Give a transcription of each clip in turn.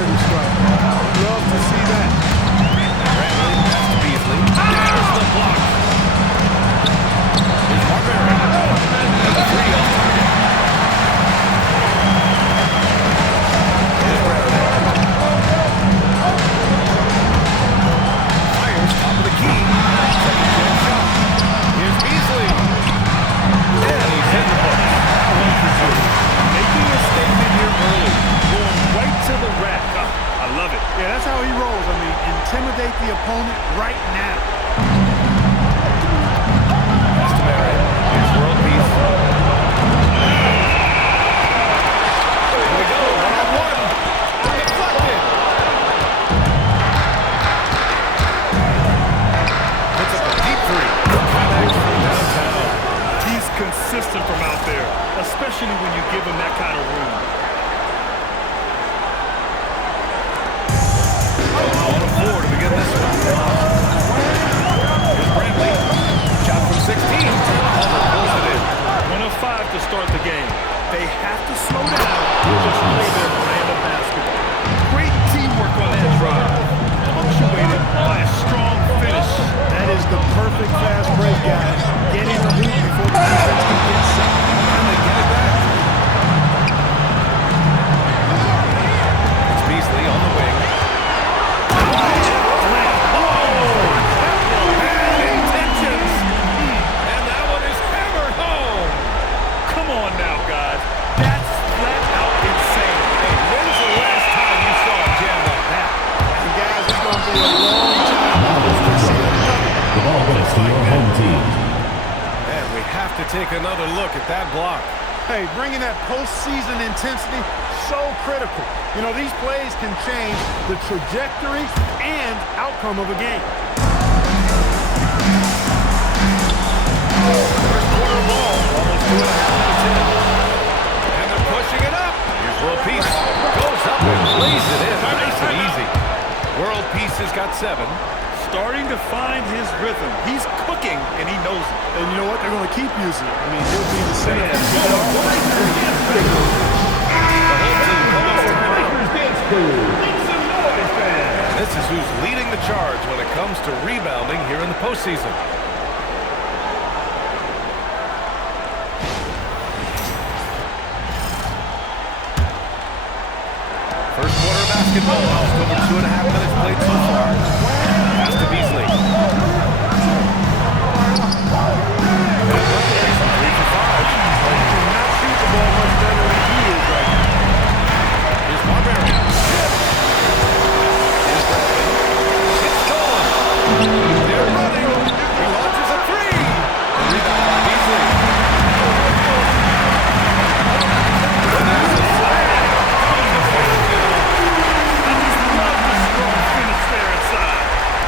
clarity strike. Love to see that. Bradley, pass to Beasley. There's the block. Here's Marbury. And the 3 off target. Here's Bradley. Fires top of the key. Second chance shot. Here's Beasley. And he's hit the books. Making a statement here early. Going right to the rack. I love it. Yeah, that's how he rolls. I mean, intimidate the opponent right now. Pass to Barrett. Here's World Peace. Here we go. 1-on-1. Deflected. Puts up a deep 3. Connects from downtown. He's consistent from out there, especially when you give him that kind of room. On a 4 to begin this one. Here's Bradley. Shot from 16. Pulls it in. 1 of 5 to start the game. They have to slow down and just play their brand of basketball. Great teamwork on that drive. Punctuated by a strong finish. That is the perfect fast break, guys. Get in the hoop before the defense can get set. And they get it back. It's Beasley on the wing. Bad intentions. And that one is hammered home. Come on now, guys. That's flat out insane. Hey, when's the last time you saw a jam like that? And guys, it's going to be a long time before we see another. The ball goes to your home team. And we have to take another look at that block. Hey, bringing that postseason intensity, so critical. You know, these plays can change the trajectory and outcome of a game. First quarter ball, almost 2.5 minutes in. And they're pushing it up. Here's World Peace. Goes up and lays it in. Nice and easy. World Peace has got 7. Starting to find his rhythm. He's cooking, and he knows it. And you know what? They're going to keep using it. I mean, he'll be the center. The whole team almost and this is who's leading the charge when it comes to rebounding here in the postseason. First quarter basketball. Just over 2.5 minutes played so far. Pass to Beasley. And look at this. 3 for 5. He cannot shoot the ball much better than he is right now. Here's Marbury. Here's Bradley. It's stolen. They're running. He launches a 3. Rebound by Beasley. And there's a slam.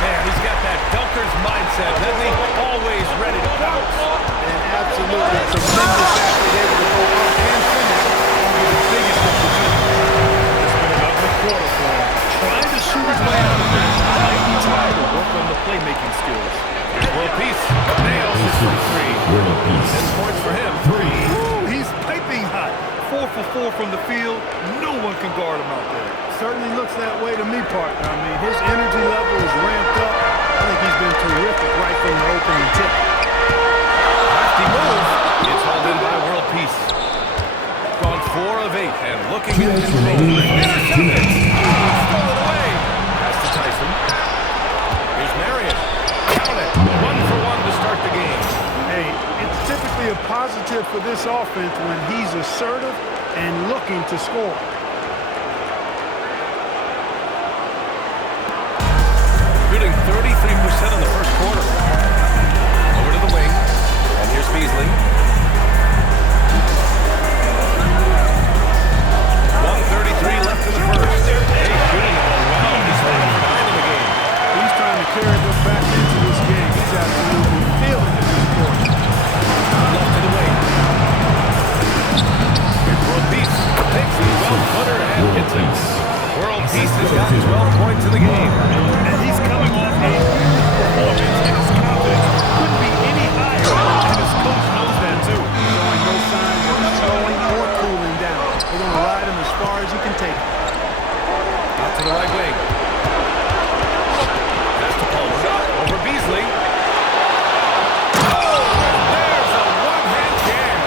Man, he's got that dunker's mindset, doesn't he? Always ready to pounce. And absolutely tremendous athlete, able to go up and finish on the biggest of the team. It's been an ugly quarter for him. Trying to shoot his way out of this. Might be time to work on the playmaking skills. Here's World Peace. Nails his first 3. World Peace. 10 points for him. 3. Woo, he's piping hot. 4 for 4 from the field. No one can guard him out there. Certainly looks that way to me, partner. I mean, his energy level is ramped up. I think he's been terrific right from the opening tip. Lefty move. It's hauled in by World Peace. Gone 4 of 8 and looking in control. Intercepted. Stolen away. Pass to Tyson. Here's Marion. Count it. 1 for 1 to start the game. Hey, it's typically a positive for this offense when he's assertive and looking to score. Shooting 33% in the first quarter. Over to the wing. And here's Beasley. 1:33 left in the first. Hey, shooting it well. He's having 9 in the game. He's trying to carry them back into this game. He's absolutely feeling it this quarter. Left to the wing. Here's World Peace. Takes the 12-footer and hits it. World Peace has got 12 points in the game. And he's coming off a performance, and his confidence couldn't be any higher. And his coach knows that. to the right wing. Pass to Palmer. Over Beasley. Oh, and there's a one-hand jam.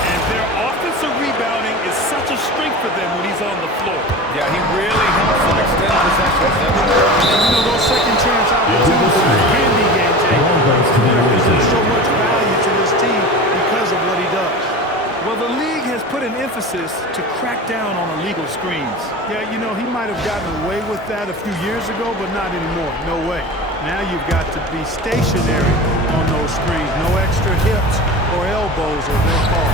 And their offensive rebounding is such a strength for them when he's on the floor. Yeah, he really helps them extend possessions. You know, those second chance opportunities can be game changers. There's so much value to this team because of what he does. Well, the league has put an emphasis to crack down on illegal screens. Yeah, you know, he might have gotten away with that a few years ago, but not anymore. No way. Now you've got to be stationary on those screens. No extra hips or elbows or they'll fall.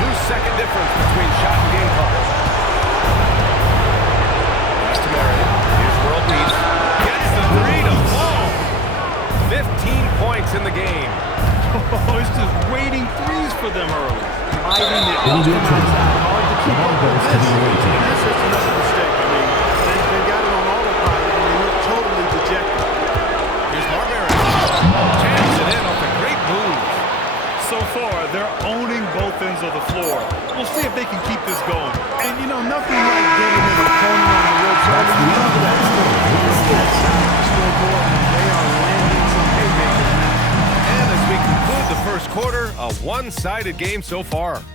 2-second difference between shot and game clock. Pass to Marion. Here's World Peace. Gets the three to fall. 15 points in the game. Oh, it's just waiting threes for them early. India timeout. Ball goes to the away team. That's just another mistake. I mean, they got it on autopilot and they look totally dejected. Here's Marbury. Jams it in off a great move. So far, they're owning both ends of the floor. We'll see if they can keep this going. And, you know, nothing like getting an opponent on the ropes. I love that story. That side of the scoreboard, they are landing some haymakers now. And as we conclude the first quarter, a one-sided game so far.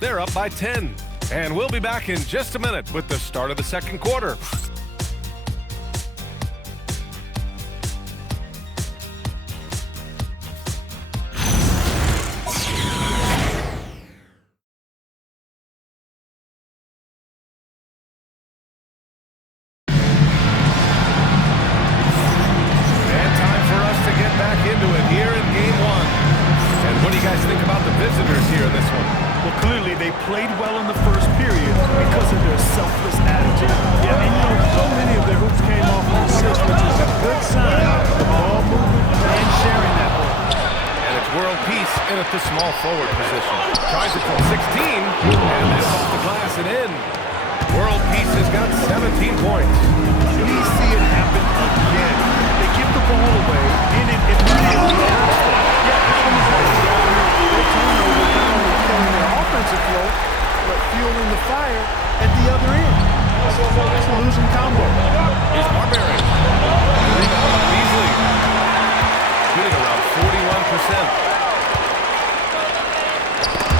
They're up by 10. And we'll be back in just a minute with the start of the second quarter. And time for us to get back into it here in game one. And what do you guys think about the visitors here in this one? Well, clearly they played well in the first period because of their selfless attitude. Yeah, and you know, so many of their hoops came off on assist, which is a good sign of ball movement and sharing that ball. And it's World Peace in at the small forward position. Tries it from 16, and that's off the glass and in. World Peace has got 17 points. We see it happen again. They give the ball away, and it immediately hurts them. Yeah, this one is actually their turnover not only killing their offensive flow, but fueling the fire at the other end. It's a losing combo. Here's Marbury. Rebound by Beasley. Shooting around 41%.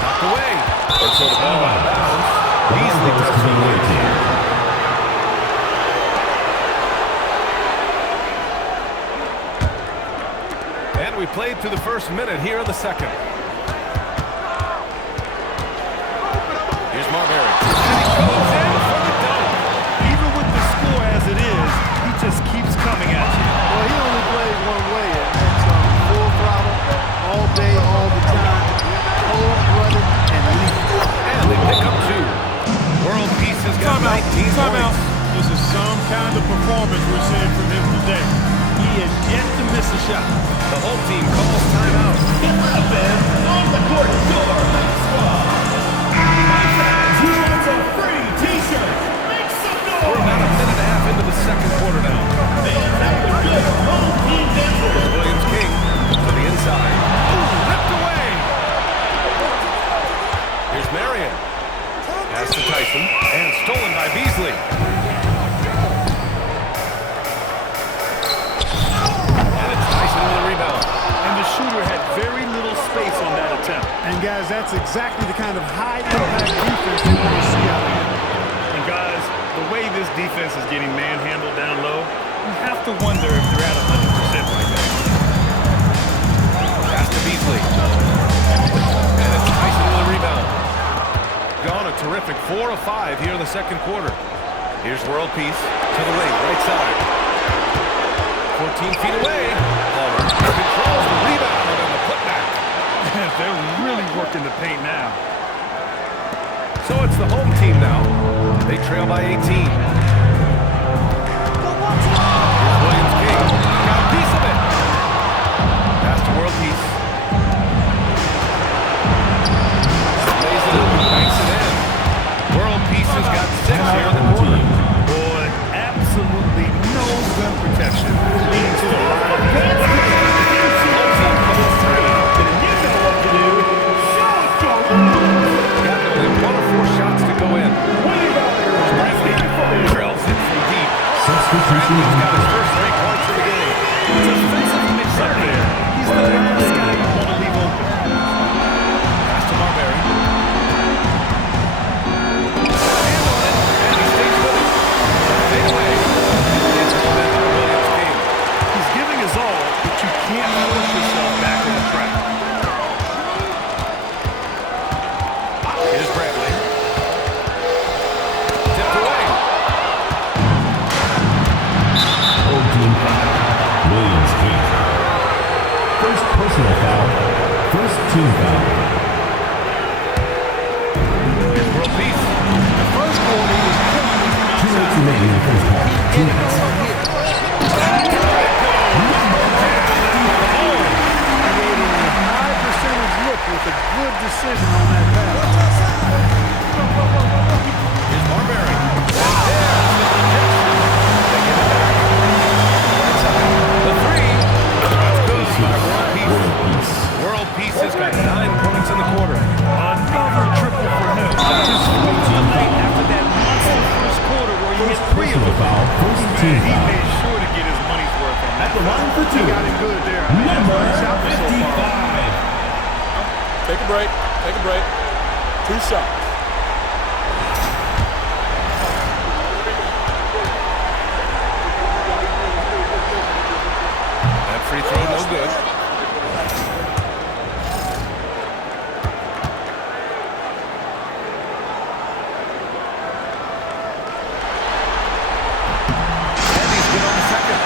Knocked away. And so the ball out of bounds. Beasley touches the away team. And we played through the first minute here in the second. Here's Marbury. And he goes in for the dunk. Even with the score as it is, he just keeps coming at you. Well, he only plays one way, and that's full throttle, all day, all the time, cold-blooded, and lethal. And they pick up two. World Peace has got 19 points. This is some kind of performance we're seeing from him today. He has yet to miss a shot. The whole team calls timeout. 11 on the court floor. Who wants a free t-shirt? Make some noise. We're about a minute and a half into the second quarter now. Fans have a good home team effort. Here's Williams King to the inside. Ooh, ripped away. Here's Marion. Pass to Tyson. And stolen by Beasley. And it's Tyson with a rebound. And the shooter had very little space on that attempt. And, guys, that's exactly the kind of high-impact defense they want to see out of him. And guys, the way this defense is getting manhandled down low, you have to wonder if they're at 100% right now. Pass to Beasley. And it's Tyson with a rebound. Gone a terrific 4 of 5 here in the second quarter. Here's World Peace to the wing, right side. 14 feet away. Palmer controls the rebound and the putback. They're really working the paint now. So it's the home team now. They trail by 18. Here's Williams King. Got a piece of it. Pass to World Peace. Lays it up and banks it in. World Peace has got 6 here in the quarter. Boy, absolutely no rim protection. Leading to a lot of Got only 1 of 4 shots to go in. Rebounders, let's get it for Substitution Bradley's got his on first 3 points of the game. Defensive mix-up there. He's the last guy you want to leave open. Pass to Marbury. Hand on it, and he stays with it. Fade away. It's all in by Williams King. He's giving his all, but you can't force yourself back in the track. Here's Bradley. Tipped away. Old team foul. Williams King. First personal foul. First team foul. Here's World Peace. The first quarter was killing me from 2 minutes outside. remaining in the first half. 2 minutes. Creating a high percentage look with a good decision on that pass. Here's Marbury. They get it back. Right side. The 3. That's good by World Peace. World Peace. World Peace has got 9 points in the quarter. Another triple for him. Just swings the night after that monster first quarter where he hit 3 of Personal them. foul. First team Man, he foul. made sure to get his money's worth on that. At the line for 2. Got it good there. I mean, that's what he's shot for so far. 55. Take a break. Take a break. 2 shots. That free throw no good. And he's good on the second.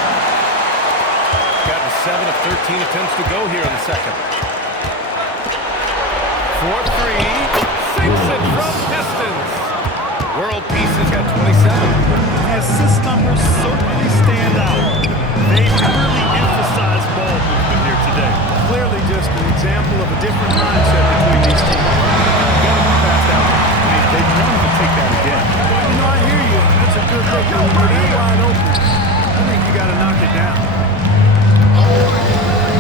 Gotten 7 of 13 attempts to go here in the second. 4-3. Sinks it from distance. World Peace has got 27. The assist numbers certainly stand out. They really emphasize ball movement here today. Clearly just an example of a different mindset between these teams. Got to pass out. I mean, they wanted to take that again. Well, you know, I hear you. That's a good look. When they're wide open, I think you got to knock it down.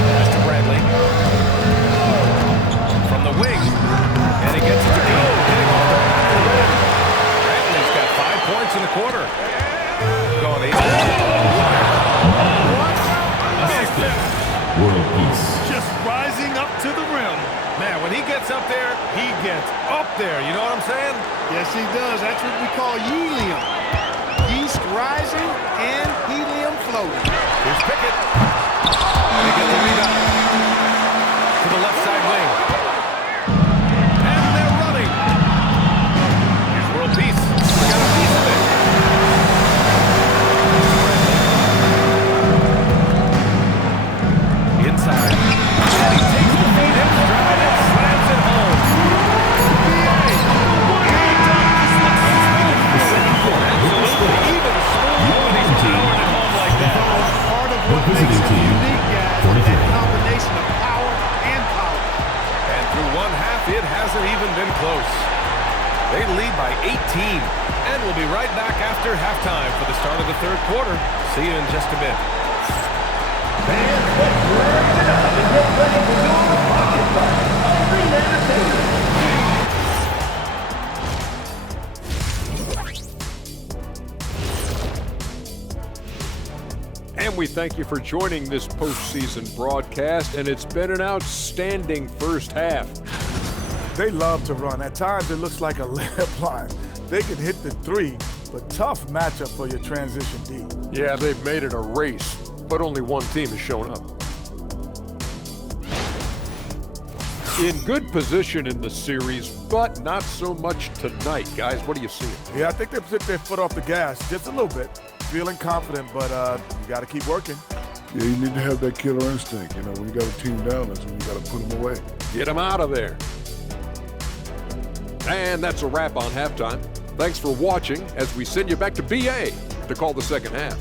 Pass to Bradley. From the wing. And he gets it to go. Hitting off the back of the rim. Bradley's got 5 points in the quarter. Going 8. World Peace. Just rising up to the rim. Man, when he gets up there, he gets up there. You know what I'm saying? Yes, he does. That's what we call helium. Yeast rising and helium floating. Here's Pickett. They get the rebound. To the left side wing. And they're running. Here's World Peace. We got a piece of it. Inside. And he takes the feet in stride and slams it home. Absolutely. Even smooth when he's powering it home like that. Part of The what makes visiting him team, unique, guys, is 43. that combination of power and power. And through one half, it hasn't even been close. They lead by 18. And we'll be right back after halftime for the start of the third quarter. See you in just a bit. And we thank you for joining this postseason broadcast, and it's been an outstanding first half. They love to run. At times, it looks like a layup line. They can hit the 3, but tough matchup for your transition D. Yeah, they've made it a race, but only one team has shown up. In good position in the series, but not so much tonight. Guys, what do you see? Yeah, I think they took their foot off the gas just a little bit. Feeling confident, but you got to keep working. Yeah, you need to have that killer instinct. You know, when you got a team down, that's when you got to put them away. Get them out of there. And that's a wrap on halftime. Thanks for watching as we send you back to BA to call the second half.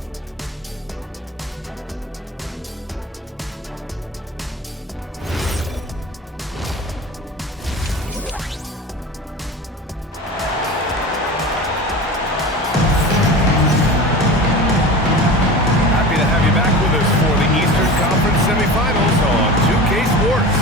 Happy to have you back with us for the Eastern Conference semifinals on 2K Sports.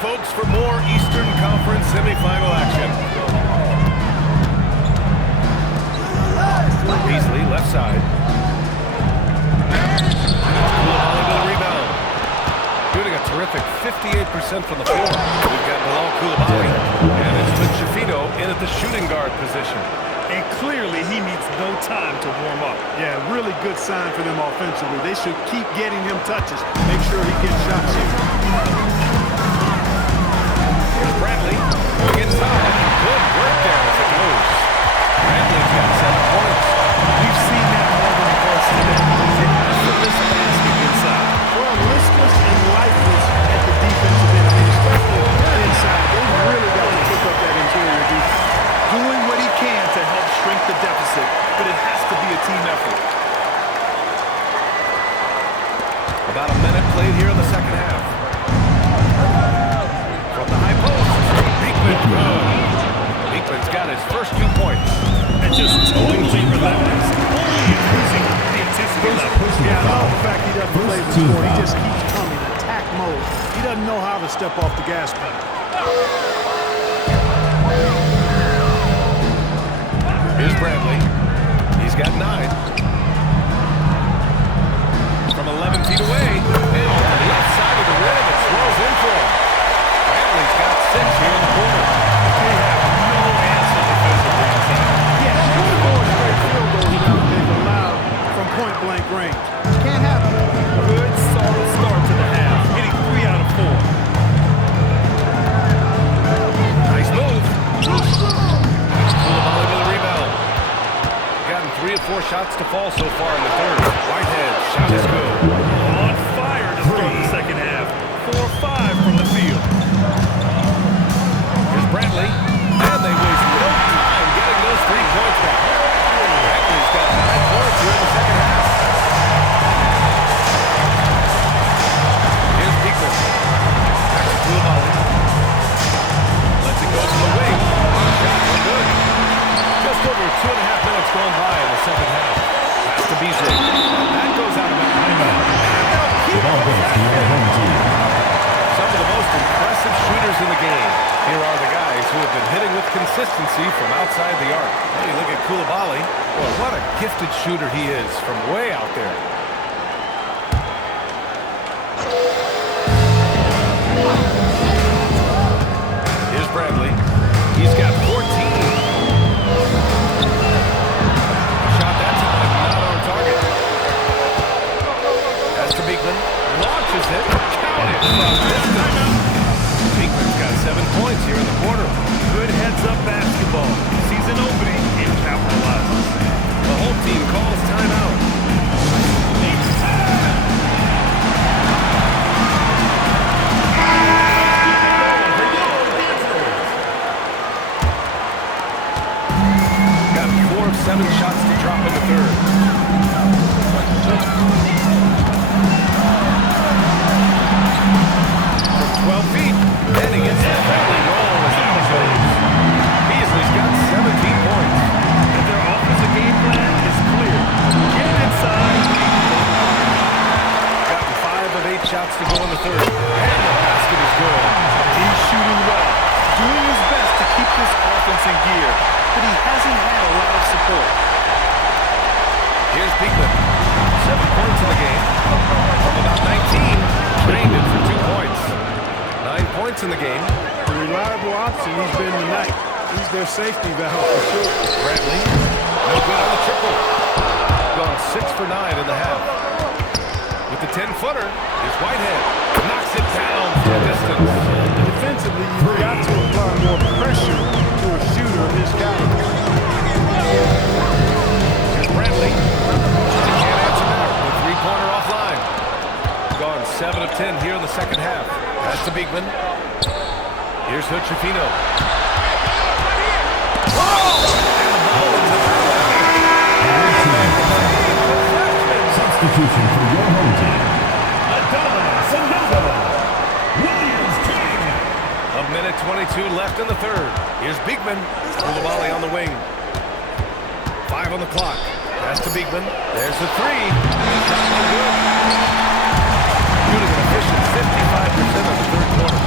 folks, for more Eastern Conference semifinal action. Beasley, left side. Coulibaly with the rebound. Shooting a terrific 58% from the floor. We've got Bilal Coulibaly. And it's with Shafino in at the shooting guard position. And clearly he needs no time to warm up. Yeah, really good sign for them offensively. They should keep getting him touches. Make sure he gets shots here. Here's Bradley going inside. Good work there as it goes. Bradley's got 7 points. We've seen that more than once today. He's an effortless basket inside. Well, listless and lifeless at the defensive end. I mean, especially inside. They really got to pick up that interior defense. Doing what he can to help shrink the deficit, but it has to be a team effort. About a minute played here in the second half. From the high post, Beekman. Beekman's got his first 2 points. And just totally relentless, only increasing the intensity level. Yeah, I love the fact he doesn't play the score. He just keeps coming, attack mode. He doesn't know how to step off the gas pedal. Here's Bradley. He's got 9. From 11 feet away. And on the left side of the rim, it swirls in for him. Bradley's got 6 here in the corner. They have no answer defensively inside. Yeah, 4 straight field goals now they've allowed from point-blank range. Can't happen. Good, solid start to the half, hitting 3 out of 4. Nice move. Coulibaly with a rebound. Gotten 3 of 4 shots to fall so far in the third. Whitehead, shot is good. On fire to start the second half. 4-5 from the field. Here's Bradley. And they waste no time getting those 3 points back. Bradley's got 9 points here in the second half. Here's Beekman. Back to Coulibaly. Lets it go from the wing. Shot no good. Just over 2.5 minutes gone by in the second half. Pass to Beasley. That goes out of the timeout. Some of the most impressive shooters in the game. Here are the guys who have been hitting with consistency from outside the arc. Hey, look at Coulibaly. Boy, what a gifted shooter he is from way out there. Here's Bradley. He's got 14. Shot that time, not on target. That's to Beekman. Launches it. Count it from distance. Beekman's got 7 points here in the quarter. Good heads-up basketball. Season opening and capitalizes. The home team calls timeout. Got 4 of 7 shots to drop in the third. From 12 feet, and he gets that family roll as it goes. Beasley's got 17 points. And their offensive game plan is clear. Get it inside. Gotten 5 of 8 shots to go in the third. And the basket is good. He's shooting well, doing his best to keep this offense in gear, but he hasn't had a lot of support. Here's Beekman. 7 points in the game. From about 19, drained it for 2 points. 9 points in the game. A reliable option he's been tonight. He's their safety valve for sure. Bradley, no good on the triple. Gone 6 for 9 in the half. With the 10-footer, is Whitehead. Knocks it down from distance. Defensively, you've got to apply more pressure to a shooter of his caliber. Here's Bradley. He can't answer back with 3-pointer offline. Gone 7 of 10 here in the second half. That's to Beekman. Here's Hood-Schifino. Substitution for your home team. A minute 22 left in the third. Here's Beekman. Coulibaly on the wing. 5 on the clock. Pass to Beekman. There's the 3. Shot no good. Shooting an efficient 55% of the third quarter.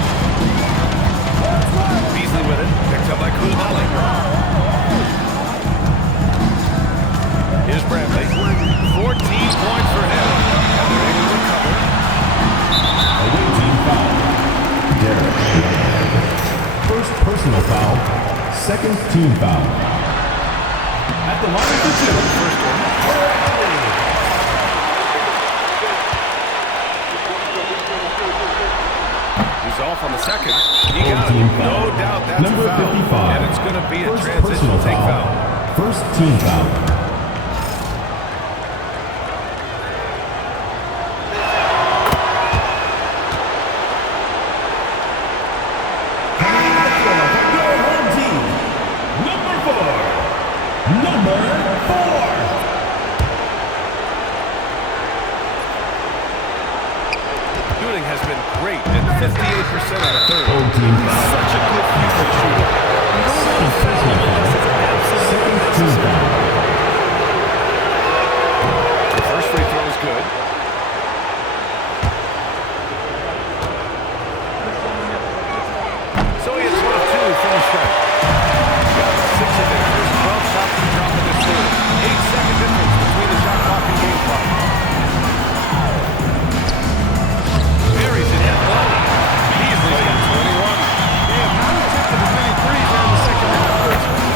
second team foul. At the line for two. First one. He's off on the second. He got it. No doubt that's Number a foul. 55. And it's going to be a First transitional personal take foul. foul. First team foul. Shooting has been great at 58% on the third. Home team foul. Such a good future shooter. You don't want to foul him unless it's absolutely necessary. The first free throw is good. So he hits one of two from the strike. Got 6 of their first 12 shots to drop in this third. 8-second difference between the shot clock and game clock. Buries it at low. Beasley's got 21. Yeah, not attempted as many threes in the second half.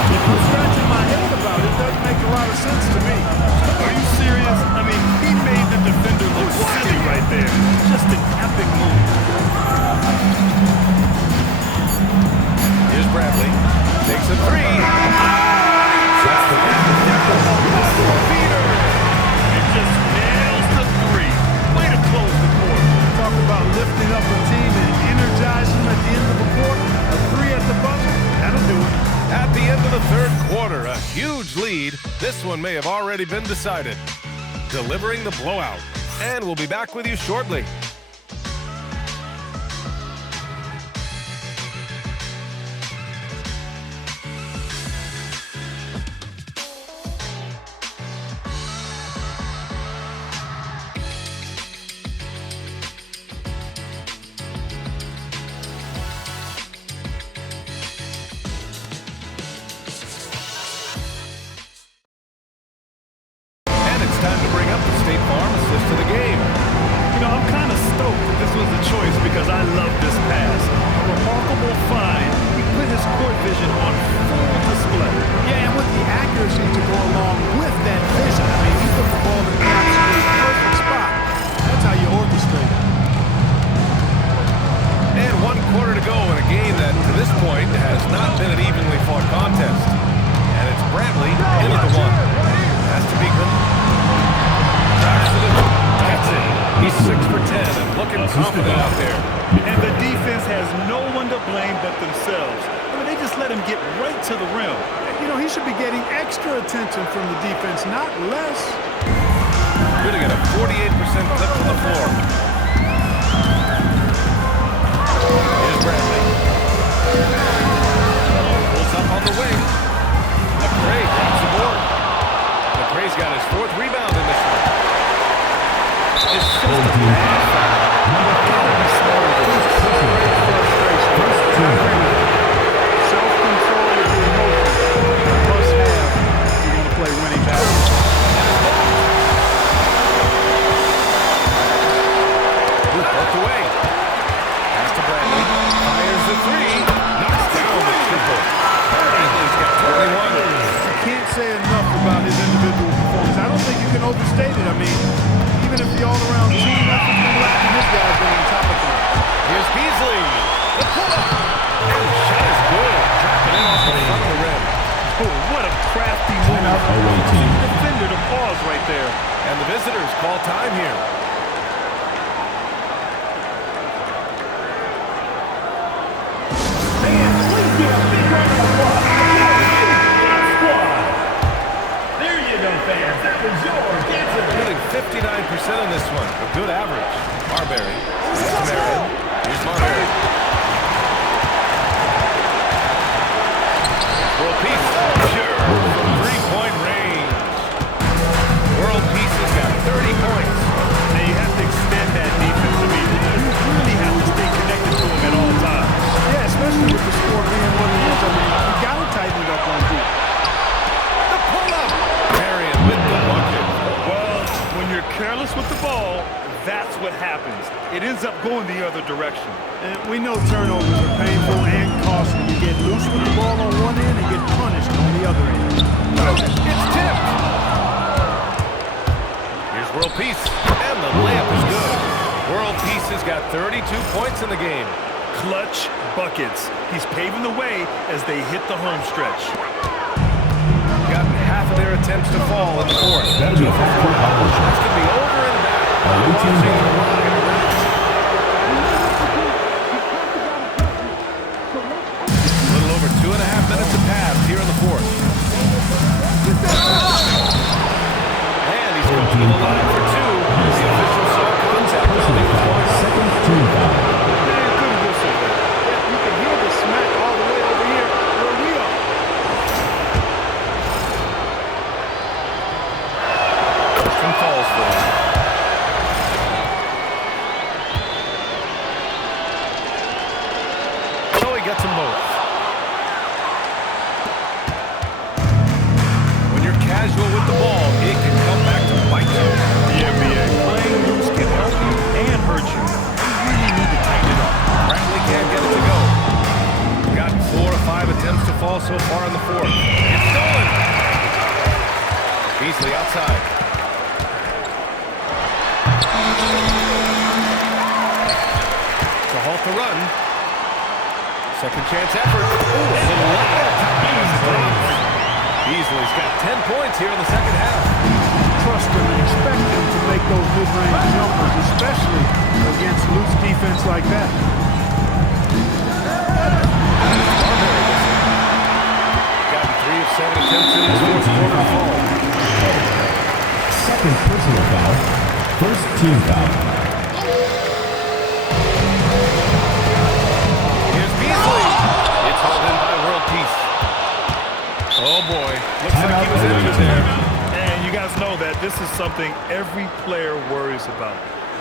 If I'm scratching my head about it, it doesn't make a lot of sense to me. Are you serious? I mean, he made the defender look silly right there. Just an epic move. Here's Bradley. Takes a three. It just nails the three. Way to close the quarter. Talk about lifting up a team and energizing them at the end of the quarter. A three at the buzzer, that'll do it. At the end of the third quarter, a huge lead. This one may have already been decided. Delivering the blowout. And we'll be back with you shortly. And it's time to bring up the State Farm assist to the game. You know, I'm kind of stoked that this was a choice because I love this pass. A remarkable find. He put his court vision on full display. Yeah, and with the accuracy to go along with that vision. I mean, he put the ball in the absolute perfect spot. That's how you orchestrate it. And 1 quarter to go in a game that, to this point, has not been an evenly fought contest. And it's Bradley into the one. Has to be good. Drives to the hoop. That's it. He's 6 for 10 and looking confident out there. And the defense has no one to blame but themselves. I mean, they just let him get right to the rim. You know, he should be getting extra attention from the defense, not less. Good to get a 48% clip from the floor. Here's Bradley. Pulls up on the wing. McRae drops the board. McRae's got his 4th rebound in this one. It's just a bad foul. Self-control is the emotion. Must have if you're going to play winning basketball. Poked away. Pass to Bradley. Fires the three. Knocks down the triple. Bradley's got 21. You can't say enough about his individual performance. I don't think you can overstate it. I mean, even if the all-around team effort's been lacking, this guy's been on top of things. Here's Beasley. The pull-up. And the shot is good. Dropping in off the front of the rim. Oh, what a crafty move. The defender to pause right there. And the visitors call time here. There you go, fans. That was yours. Shooting 59% on this one. A good average. Marbury. Here's Marion. Here's Marbury. World Peace. Sure. From 3-point range. World Peace has got 30 points. Now you have to extend that defense immediately. You really have to stay connected to him at all times. Yeah, especially with the score being what it is. I mean, you got to tighten it up on deep. The pull-up. Marion with the bucket. Well, when you're careless with the ball, that's what happens. happens. It ends up going the other direction. And we know turnovers are painful and costly. You get loose with the ball on one end and get punished on the other end. It's tipped. Here's World Peace, and the layup is good. World Peace has got 32 points in the game. Clutch buckets. He's paving the way as they hit the home stretch. Gotten half of their attempts to fall in the fourth. That'll be a half-court violation. That's going to be over and back. Waiting Watching ball. the line. A little over 2.5 minutes have passed here in the fourth. And he's going to the line for two. The official saw contact. Personal foul. Second team foul. Man, good whistle there. Yeah, you can hear the smack all the way over here where we are. First and falls for him. So he gets them both. When you're casual with the ball, it can come back to bite you. The NBA. Playing loose can help you and hurt you. You really need to tighten it up. Bradley can't get it to go. Gotten 4 to 5 attempts to fall so far in the fourth. It's stolen. Beasley outside. To halt the run. Second chance effort. And a little Beasley's got 10 points here in the second half. Trust them and expect them to make those mid-range jumpers, especially against loose defense like that. Gotten 3 of 7 attempts in his fourth quarter fall. Second personal foul. First team foul. Here's Beasley. It's hauled in by World Peace. Oh boy, looks like he was injured there. And you guys know that this is something every player worries about,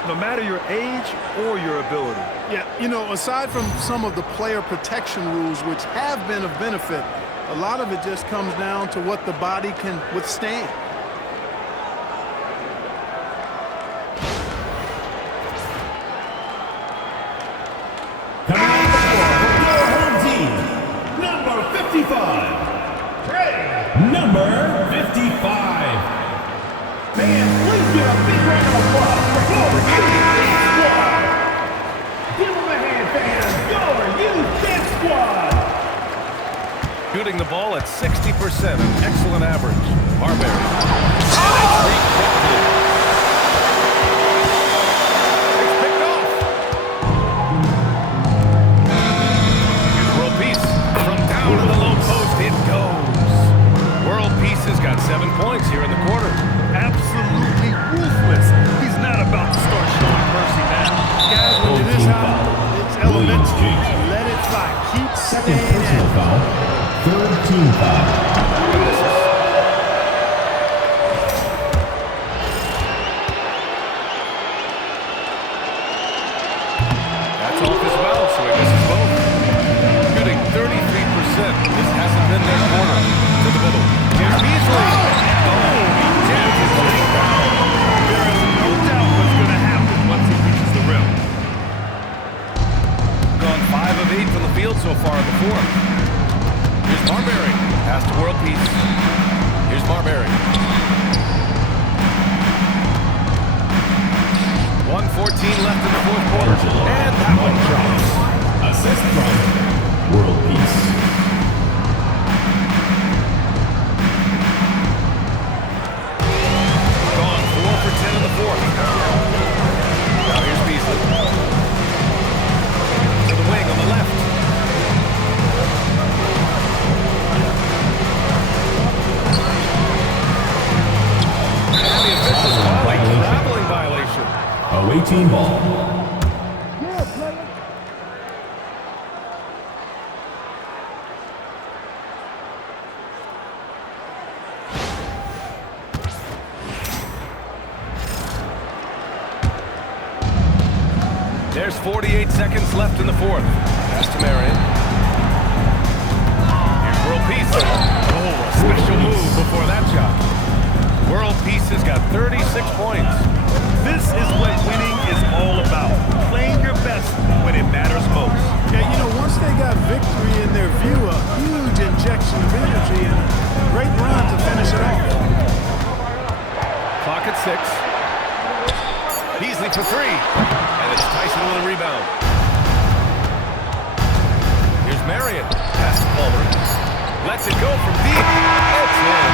no matter your age or your ability. Yeah, you know, aside from some of the player protection rules, which have been of benefit, a lot of it just comes down to what the body can withstand. Coming out of the floor from your home team, number 55. Number 55. Man, please give a big round of applause for your Youth Squad. Give them a hand, fans. Your Youth Squad. Shooting the ball at 60%, an excellent average. Marbury. And it's rejected. It's picked off. Here's World Peace. From down to the low post, it goes. World Peace has got 7 points here in the quarter. Absolutely ruthless. He's not about to start showing mercy now. Guys, when you're this high, it's elementary. Let it fly. Keep Second staying personal at it. foul. Third team foul. That's off as well, so he misses both. Shooting 33%. This hasn't been their corner. To the middle. Here's Beasley. Oh, he jams his leg down. There is no doubt what's going to happen once he reaches the rim. Gone 5 of 8 from the field so far in the fourth. Here's Marbury. Pass to World Peace. Here's Marbury. 1:14 left in the fourth quarter. And that one drops. Assist from World Peace. Gone 4 for 10 in the fourth. Now here's Beasley. To the wing on the left. And the officials call a traveling violation. Away team ball. There's 48 seconds left in the fourth. Pass to Marion. Here's World Peace. Oh, a special move before that shot. World Peace has got 36 points. This is what winning is all about. Playing your best when it matters most. Yeah, you know, once they got victory in their view, a huge injection of energy and a great run to finish it off. Clock at 6. Beasley for 3. And it's Tyson with a rebound. Here's Marion. Pass to Palmer. Lets it go from deep. It's in.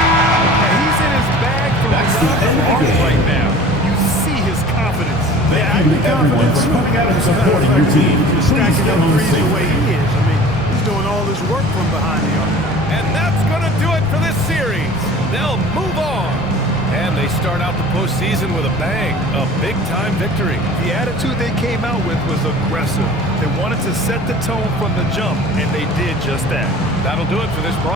He's in his bag from beyond the arc right now. You see his confidence. Yeah, I think confidence coming out of his supporting your team. He's stacking up threes the way he is. I mean, he's doing all this work from behind the arc. And that's going to do it for this series. They'll move on. And they start out the postseason with a bang. A big-time victory. The attitude they came out with was aggressive. They wanted to set the tone from the jump, and they did just that. That'll do it for this broadcast.